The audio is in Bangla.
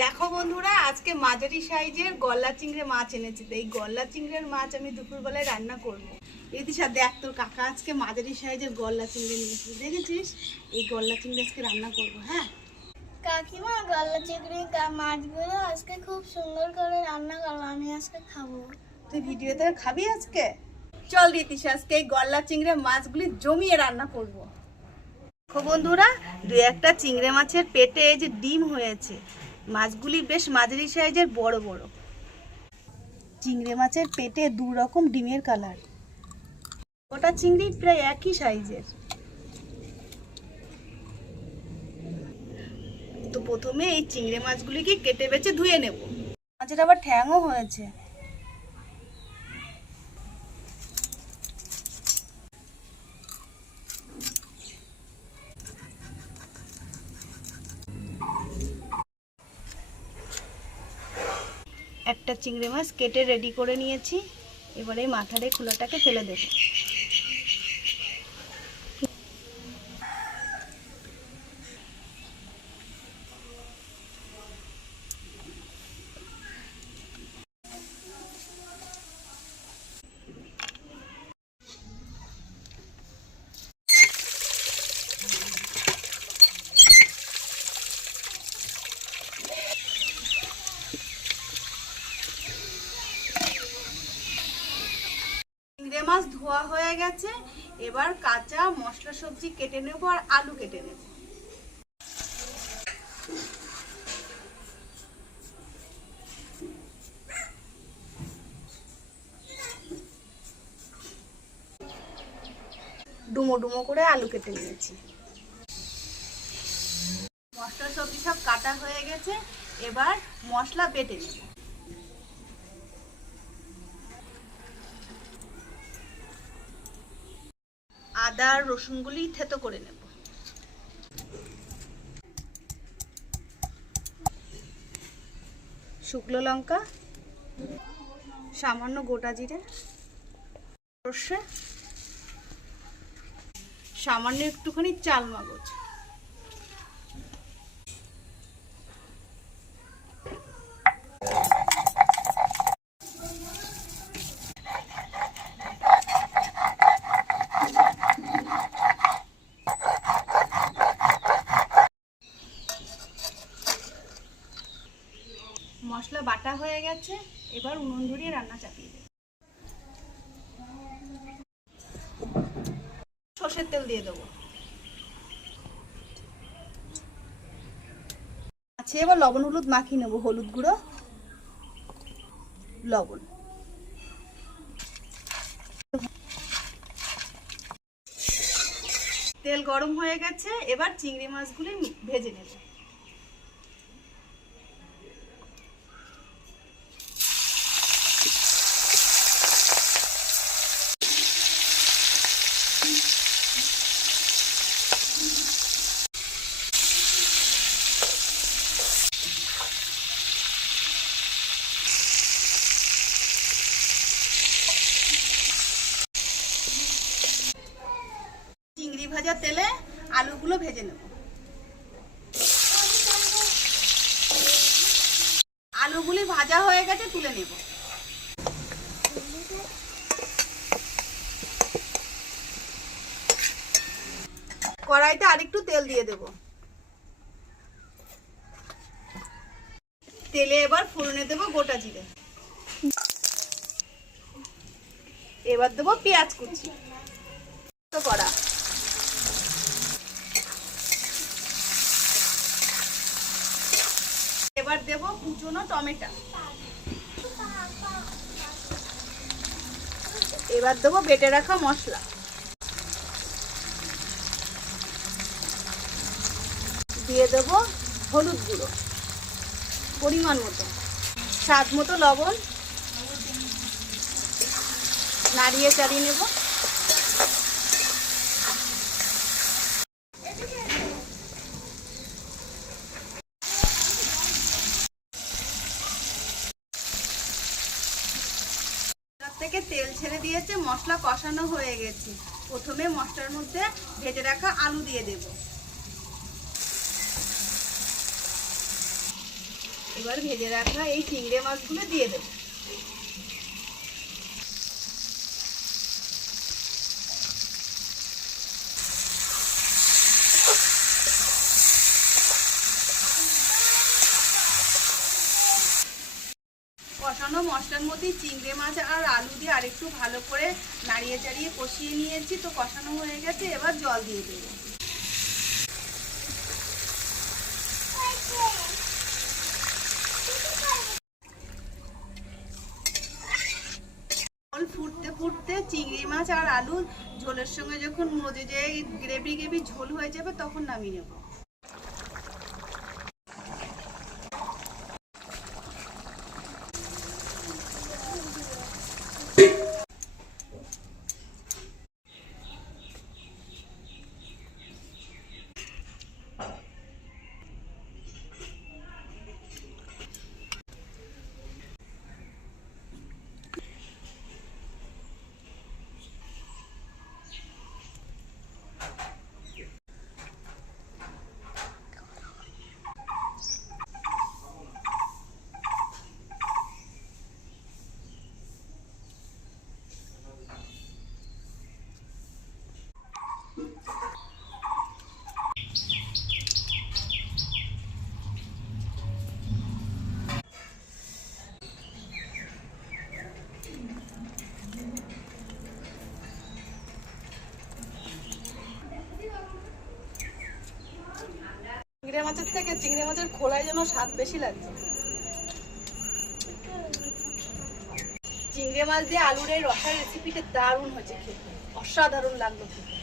দেখো বন্ধুরা, আজকে মাঝারি সাইজের গলদা চিংড়ি মাছ এনেছি। এই গলদা চিংড়ির মাছ আমি দুপুরবেলায় রান্না করব। রীতিশা দেখ, তোর কাকা আজকে মাঝারি সাইজের গলদা চিংড়ি নিয়েছি, দেখেছিস? এই গলদা চিংড়ি আজকে রান্না করব। হ্যাঁ কাকিমা, গলদা চিংড়ি মাছগুলো আজকে খুব সুন্দর করে রান্না করবো, আমি আজকে খাবো। তুই ভিডিওতে খাবি আজকে? চল রীতিশা, আজকে এই গলদা চিংড়ি মাছগুলি জমিয়ে রান্না করব। দেখো বন্ধুরা, দু একটা চিংড়ি মাছের পেটে এই যে ডিম হয়েছে। মাছগুলি বেশ মাঝারি সাইজের, বড় বড়। চিংড়ি মাছের পেটে দু রকম ডিমের কালার। ওটা চিংড়ি প্রায় একই সাইজের। তো প্রথমে এই চিংড়ি মাছগুলিকে কেটে বেছে ধুয়ে নেব। মাছের আবার ঠ্যাংও হয়েছে। একটা চিংড়ি মাছ কেটে রেডি করে নিয়েছি। এবারে মাথার এই খোলাটাকে ফেলে দেব। চিংড়ি মাছ ধোয়া হয়ে গেছে। এবার কাঁচা মশলা সবজি কেটে নেব আর আলু কেটে নেব। ডুমো ডুমো করে আলু কেটে নিয়েছি। মশলা সবজি সব কাটা হয়ে গেছে। এবার মশলা বেটে নেব। আদা আর রসুনগুলি থেতো করে নেব। শুকনো লঙ্কা, সামান্য গোটা জিরে, সর্ষে, সামান্য একটুখানি চাল মগজ, মশলা বাটা হয়ে গেছে। এবার উনুন ধরিয়ে রান্না চাপিয়ে দেব। সর্ষের তেল দিয়ে দেবো। আচ্ছা, এবার লবণ হলুদ মাখিয়ে নেবো। হলুদ গুঁড়ো, লবণ। তেল গরম হয়ে গেছে। এবার চিংড়ি মাছগুলি ভেজে নেব। চিংড়ি ভাজা তেলে আলুগুলো ভেজে নেব। আলুগুলি ভাজা হয়ে গেছে, তুলে নেব। কড়াইতে আরেকটু তেল দিয়ে দেব। তেলে এবার ফোড়নে দেব গোটা জিরে। এবার দেবো পেঁয়াজ কুচি করা। এবার দেব কুচনো টমেটো। এবার দেবো বেটে রাখা মশলা। দিয়ে দেব হলুদ গুঁড়ো পরিমাণ মতো, স্বাদ মতো লবণ। নাড়িয়ে চাড়িয়ে নেব। থেকে তেল ছেড়ে দিয়েছে, মশলা কষানো হয়ে গেছে। প্রথমে মশলার মধ্যে ভেজে রাখা আলু দিয়ে দেব। এবার ভেজে রাখা এই চিংড়ি মাছগুলো দিয়ে দেবো। কষানো মশলার মধ্যে চিংড়ি মাছ আর আলু দিয়ে আরেকটু ভালো করে নাড়িয়ে চাড়িয়ে কষিয়ে নিয়েছি। তো কষানো হয়ে গেছে, এবার জল দিয়ে দেবো। জল ফুটতে ফুটতে চিংড়ি মাছ আর আলু ঝোলের সঙ্গে যখন মজে যায়, গ্রেভি গ্রেভি ঝোল হয়ে যাবে, তখন নামিয়ে নেবো। চিংড়ি মাছের থেকে চিংড়ি মাছের খোলায় যেন স্বাদ বেশি লাগছে। চিংড়ি মাছ দিয়ে আলুর এই রসার রেসিপিটা দারুণ হয়েছে খেতে, অসাধারণ লাগলো খেতে।